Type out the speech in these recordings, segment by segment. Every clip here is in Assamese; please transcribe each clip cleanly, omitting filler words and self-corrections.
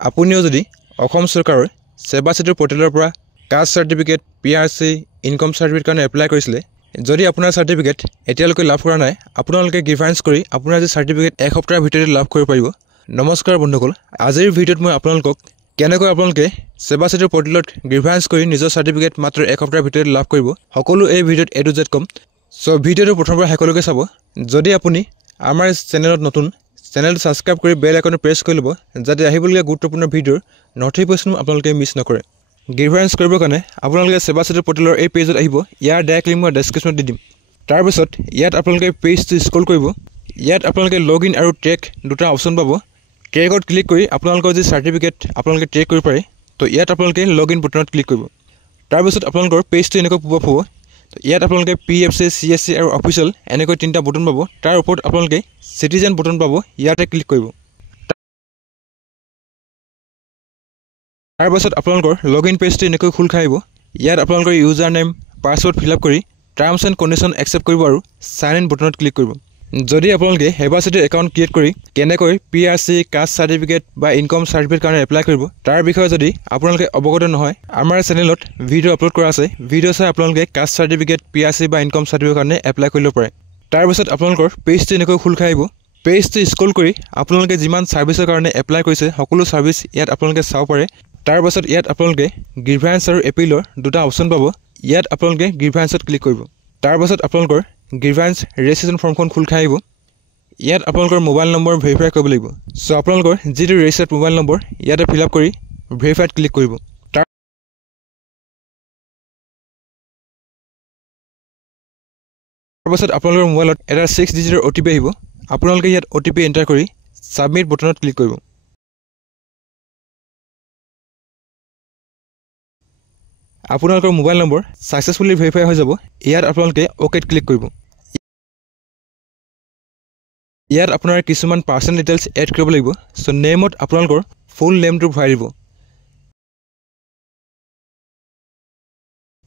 আপুনিও যদি অসম চৰকাৰৰ সেৱা সেতু পোৰ্টেলৰ পৰা caste certificate PRC income certificate কাৰণে এপ্লাই কৰিছিলে যদি আপোনাৰ সাৰ্টিফিকেট এতিয়ালৈকে লাভ কৰা নাই আপোনালোকে গ্ৰিভেন্স কৰি আপোনাৰ যে সাৰ্টিফিকেট এক সপ্তাহৰ ভিতৰতে লাভ কৰিব পাৰিব নমস্কাৰ বন্ধুসকল আজিৰ ভিডিঅ'ত মই আপোনালোকক কেনেকৈ আপোনালোকে সেৱা সেতু পোৰ্টেলত গ্ৰিভেন্স কৰি নিজৰ সাৰ্টিফিকেট মাত্ৰ এক সপ্তাহৰ ভিতৰতে লাভ কৰিব সকলো এই ভিডিঅ'ত A to Z com so ভিডিঅ'টো প্ৰথমবাৰ শেষলৈকে চাব যদি আপুনি আমাৰ চেনেলত নতুন চেনেলটো সাবস্ক্ৰাইব কৰি বেল আইকন প্ৰেছ কৰি ল'ব যাতে আহিবলগীয়া গুৰুত্বপূৰ্ণ ভিডিঅ'ৰ নটিফিকেশ্যন আপোনালোকে মিছ নকৰে গ্ৰিভেন্স কৰিবৰ কাৰণে আপোনালোকে সেৱা সেতু পোৰ্টেলৰ এই পেজত আহিব ইয়াৰ ডাইৰেক্ট লিংক মই ডেছক্ৰিপশ্যনত দি দিম তাৰ পিছত ইয়াত আপোনালোকে পেজটো স্ক্ৰল কৰিব ইয়াত আপোনালোকে লগইন আৰু ট্ৰেক দুটা অপচন পাব ট্ৰেকত ক্লিক কৰি আপোনালোকৰ যে সাৰ্টিফিকেট আপোনালোকে ট্ৰেক কৰিব পাৰে তো ইয়াত আপোনালোকে লগইন বাটনত ক্লিক কৰিব তাৰ পিছত আপোনালোকৰ পেজটো এনেকৈ পপ হ'ব ইয়াত আপোনালোকে PFC CSC আৰু অফিচিয়েল এনেকৈ তিনিটা বাটন পাব তাৰ ওপৰত আপোনালোকে সিটিজেন বাটন পাব ইয়াতে ক্লিক কৰিব তাৰ পিছত আপোনালোকৰ লগইন পেজটো এনেকৈ খোল খাই আহিব ইয়াত আপোনালোকৰ ইউজাৰ নেম পাছৱৰ্ড ফিলআপ কৰি টাৰ্মছ এণ্ড কণ্ডিশ্যন একচেপ্ট কৰিব আৰু সাইন ইন বাটনত ক্লিক কৰিব যদি আপোনালোকে সেৱা সেতু একাউণ্ট ক্ৰিয়েট কৰি কেনেকৈ PRC কাষ্ট সাৰ্টিফিকেট বা ইনকাম সাৰ্টিফিকেট কাৰণে এপ্লাই কৰিব তাৰ বিষয়ে যদি আপোনালোকে অৱগত নহয় আমাৰ চেনেলত ভিডিঅ' আপলোড কৰা আছে ভিডিঅ' চাই আপোনালোকে কাষ্ট সাৰ্টিফিকেট PRC বা ইনকাম সাৰ্টিফিকেট কাৰণে এপ্লাই কৰিব পাৰে তাৰ পিছত আপোনালোকৰ পেজটো এনেকৈ খোল খাই আহিব পেজটো স্ক্ৰল কৰি আপোনালোকে যিমান সাৰ্ভিসৰ কাৰণে এপ্লাই কৰিছে সকলো সাৰ্ভিস ইয়াত আপোনালোকে চাব পাৰে তাৰ পিছত ইয়াত আপোনালোকে গ্ৰিভেন্স আৰু এপিলৰ দুটা অপচন পাব ইয়াত আপোনালোকে গ্ৰিভেন্সত ক্লিক কৰিব তাৰ পিছত আপোনালোকৰ গ্ৰিভেন্স ৰেজিষ্ট্ৰেশ্যন ফৰ্মখন খোল খাই আহিব ইয়াত আপোনালোকৰ মোবাইল নম্বৰ ভেৰিফাই কৰিব লাগিব সো আপোনালোকৰ যিটো ৰেজিষ্টাৰ্ড মোবাইল নম্বৰ ইয়াতে ফিলআপ কৰি ভেৰিফাইড ক্লিক কৰিব তাৰ পিছত আপোনালোকৰ মোবাইলত এটা 6 ডিজিটৰ OTP আহিব আপোনালোকে ইয়াত OTP এন্টাৰ কৰি সাবমিট বাটনত ক্লিক কৰিব আপোনালোকৰ মোবাইল নম্বৰ সাকসেসফুলি ভেৰিফাই হৈ যাব ইয়াত আপোনালোকে ওকেত ক্লিক কৰিব ইয়াত আপোনাৰ কিছুমান পাৰ্সোনাল ডিটেইলছ এড কৰিব লাগিব সো নেমত আপোনালোকৰ ফুল নেমটো ভৰাই দিব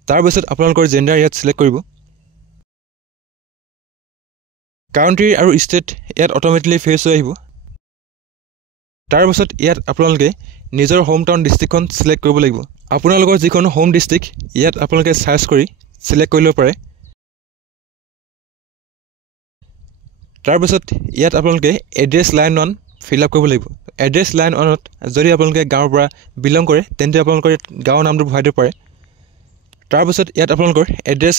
তাৰ পিছত আপোনালোকৰ জেন্ডাৰ ইয়াত সিলেক্ট কৰিব কাউন্ট্ৰি আৰু ষ্টেট ইয়াত অটোমেটিকলি ফেচ হৈ আহিব তাৰ পিছত ইয়াত আপোনালোকে নিজৰ হোম টাউন ডিস্ট্ৰিক্টখন সিলেক্ট কৰিব লাগিব আপোনালোকৰ যিখন হোম ডিস্ট্ৰিক্ট ইয়াত আপোনালোকে সাৰ্চ কৰি সিলেক্ট কৰিব পাৰে তাৰ পিছত ইয়াত আপোনালোকে এড্ৰেছ লাইন 1 ফিলআপ কৰিব লাগিব এড্ৰেছ লাইন 1ত যদি আপোনালোকে গাঁৱৰ পৰা বিলং কৰে তেন্তে আপোনালোকৰ গাঁৱৰ নামটো ভৰাই দিব পাৰে তাৰ পিছত ইয়াত আপোনালোকৰ এড্ৰেছ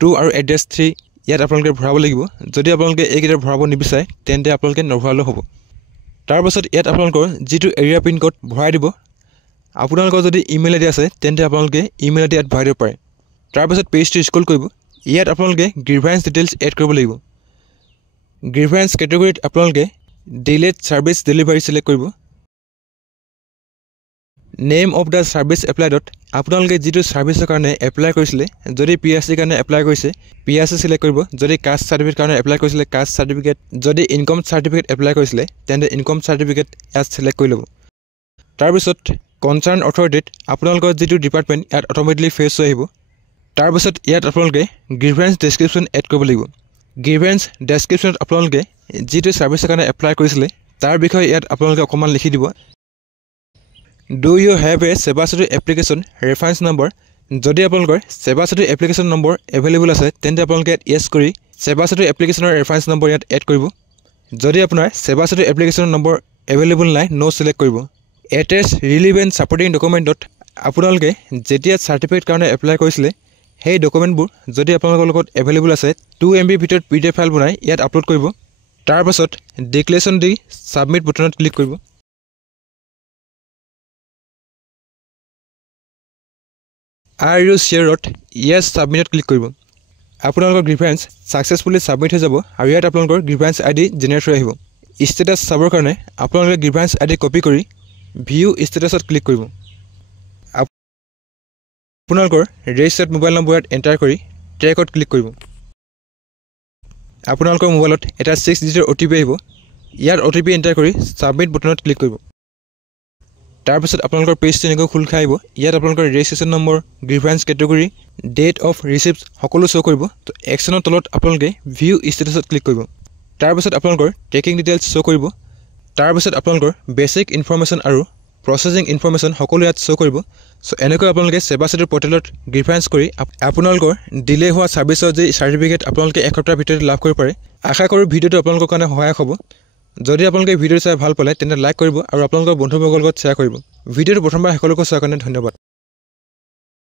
2 আৰু এড্ৰেছ 3 ইয়াত আপোনালোকে ভৰাব লাগিব যদি আপোনালোকে এইকেইটা ভৰাব নিবিচাৰে তেন্তে আপোনালোকে নভৰালেও হ'ব তাৰ পিছত ইয়াত আপোনালোকৰ যিটো এৰিয়া পিন কোড ভৰাই দিব আপোনালোকৰ যদি ইমেইল আইডি আছে তেন্তে আপোনালোকে ইমেইল আইডি ইয়াত ভৰাই দিব পাৰে তাৰ পিছত পেজটো স্ক্ৰল কৰিব ইয়াত আপোনালোকে গ্ৰিভেন্স ডিটেইলছ এড কৰিব লাগিব গ্ৰিভেন্স কেটেগৰীত আপোনালোকে ডিলেড সাৰ্ভিস ডেলিভাৰী সিলেক্ট কৰিব নেম অফ দা সাৰ্ভিস এপ্লাইডত আপোনালোকে যিটো সাৰ্ভিসৰ কাৰণে এপ্লাই কৰিছিলে যদি PRC কাৰণে এপ্লাই কৰিছে PRC সিলেক্ট কৰিব যদি কাষ্ট সাৰ্টিফিকেট কাৰণে এপ্লাই কৰিছিলে কাষ্ট সাৰ্টিফিকেট যদি ইনকাম সাৰ্টিফিকেট এপ্লাই কৰিছিলে তেন্তে ইনকাম সাৰ্টিফিকেট ইয়াত সিলেক্ট কৰি ল'ব তাৰ পিছত কনচাৰ্ন অথৰিটিত আপোনালোকৰ যিটো ডিপাৰ্টমেণ্ট ইয়াত অটোমেটিকলি ফেচ হৈ আহিব তাৰ পিছত ইয়াত আপোনালোকে গ্ৰিভেন্স ডেছক্ৰিপশ্যন এড কৰিব লাগিব গ্ৰিভেন্স ডেছক্ৰিপশ্যনত আপোনালোকে যিটো সাৰ্ভিসৰ কাৰণে এপ্লাই কৰিছিলে তাৰ বিষয়ে ইয়াত আপোনালোকে অকমান লিখি দিব ডু ইউ হেভ এ সেৱা সেতু এপ্লিকেশ্যন ৰেফাৰেন্স নম্বৰ যদি আপোনালোকৰ সেৱা সেতু এপ্লিকেশ্যন নম্বৰ এভেইলেবল আছে তেন্তে আপোনালোকে ইয়াত ইয়েছ কৰি সেৱা সেতু এপ্লিকেশ্যনৰ ৰেফাৰেন্স নম্বৰ ইয়াত এড কৰিব যদি আপোনাৰ সেৱা সেতু এপ্লিকেশ্যন নম্বৰ এভেইলেবল নাই নো সিলেক্ট কৰিব এটেচ ৰিলিভেন্ট সাপোৰ্টিং ডকুমেণ্টত আপোনালোকে যেতিয়া সাৰ্টিফিকেট কাৰণে এপ্লাই কৰিছিলে সেই ডকুমেণ্টবোৰ যদি আপোনালোকৰ লগত এভেইলেবল আছে 2 MB ভিতৰত PDF ফাইল বনাই ইয়াত আপলোড কৰিব তাৰ পাছত ডিক্লেৰেশ্যন দি সাবমিট বাটনত ক্লিক কৰিব আৰ ইউ শ্বেয়াৰত ইয়েছ সাবমিটত ক্লিক কৰিব আপোনালোকৰ গ্ৰিভেন্স সাকসেসফুলি সাবমিট হৈ যাব আৰু ইয়াত আপোনালোকৰ গ্ৰিভেন্স আইডি জেনেৰেট হৈ আহিব ষ্টেটাছ চাবৰ কাৰণে আপোনালোকে গ্ৰিভেন্স আইডি কপি কৰি ভিউ ষ্টেটাছত ক্লিক কৰিব আপোনালোকৰ ৰেজিষ্টাৰ্ড মোবাইল নম্বৰ ইয়াত এণ্টাৰ কৰি ট্ৰেকত ক্লিক কৰিব আপোনালোকৰ মোবাইলত এটা 6 ডিজিটৰ OTP আহিব ইয়াত OTP এণ্টাৰ কৰি সাবমিট বাটনত ক্লিক কৰিব তাৰ পিছত আপোনালোকৰ পেজটো এনেকৈ খোল খাই আহিব ইয়াত আপোনালোকৰ registration number grievance category date of receipt সকলো শ্ব' কৰিব তো একশ্যনৰ তলত আপোনালোকে ভিউ ষ্টেটাছত ক্লিক কৰিব তাৰ পিছত আপোনালোকৰ ট্ৰেকিং ডিটেইলছ শ্ব' কৰিব তাৰ পিছত আপোনালোকৰ বেসিক ইনফৰমেশ্যন আৰু প্ৰচেছিং ইনফৰমেশ্যন সকলো ইয়াত শ্ব' কৰিব। চ' এনেকৈ আপোনালোকে সেৱা সেতু পৰ্টেলত ৰিফাৰেঞ্চ কৰি আপোনালোকৰ ডিলে হোৱা ছাৰ্ভিচৰ যি চাৰ্টিফিকেট আপোনালোকে এক সপ্তাহৰ ভিতৰত লাভ কৰিব পাৰে। আশা কৰোঁ ভিডিঅ'টো আপোনালোকৰ কাৰণে সহায়ক হ'ব। যদি আপোনালোকে ভিডিঅ'টো চাই ভাল পালে তেন্তে লাইক কৰিব আৰু আপোনালোকৰ বন্ধুবৰ্গৰ লগত শ্বেয়াৰ কৰিব। ভিডিঅ'টো প্ৰথমবাৰ সকলোকে চোৱাৰ কাৰণে ধন্যবাদ।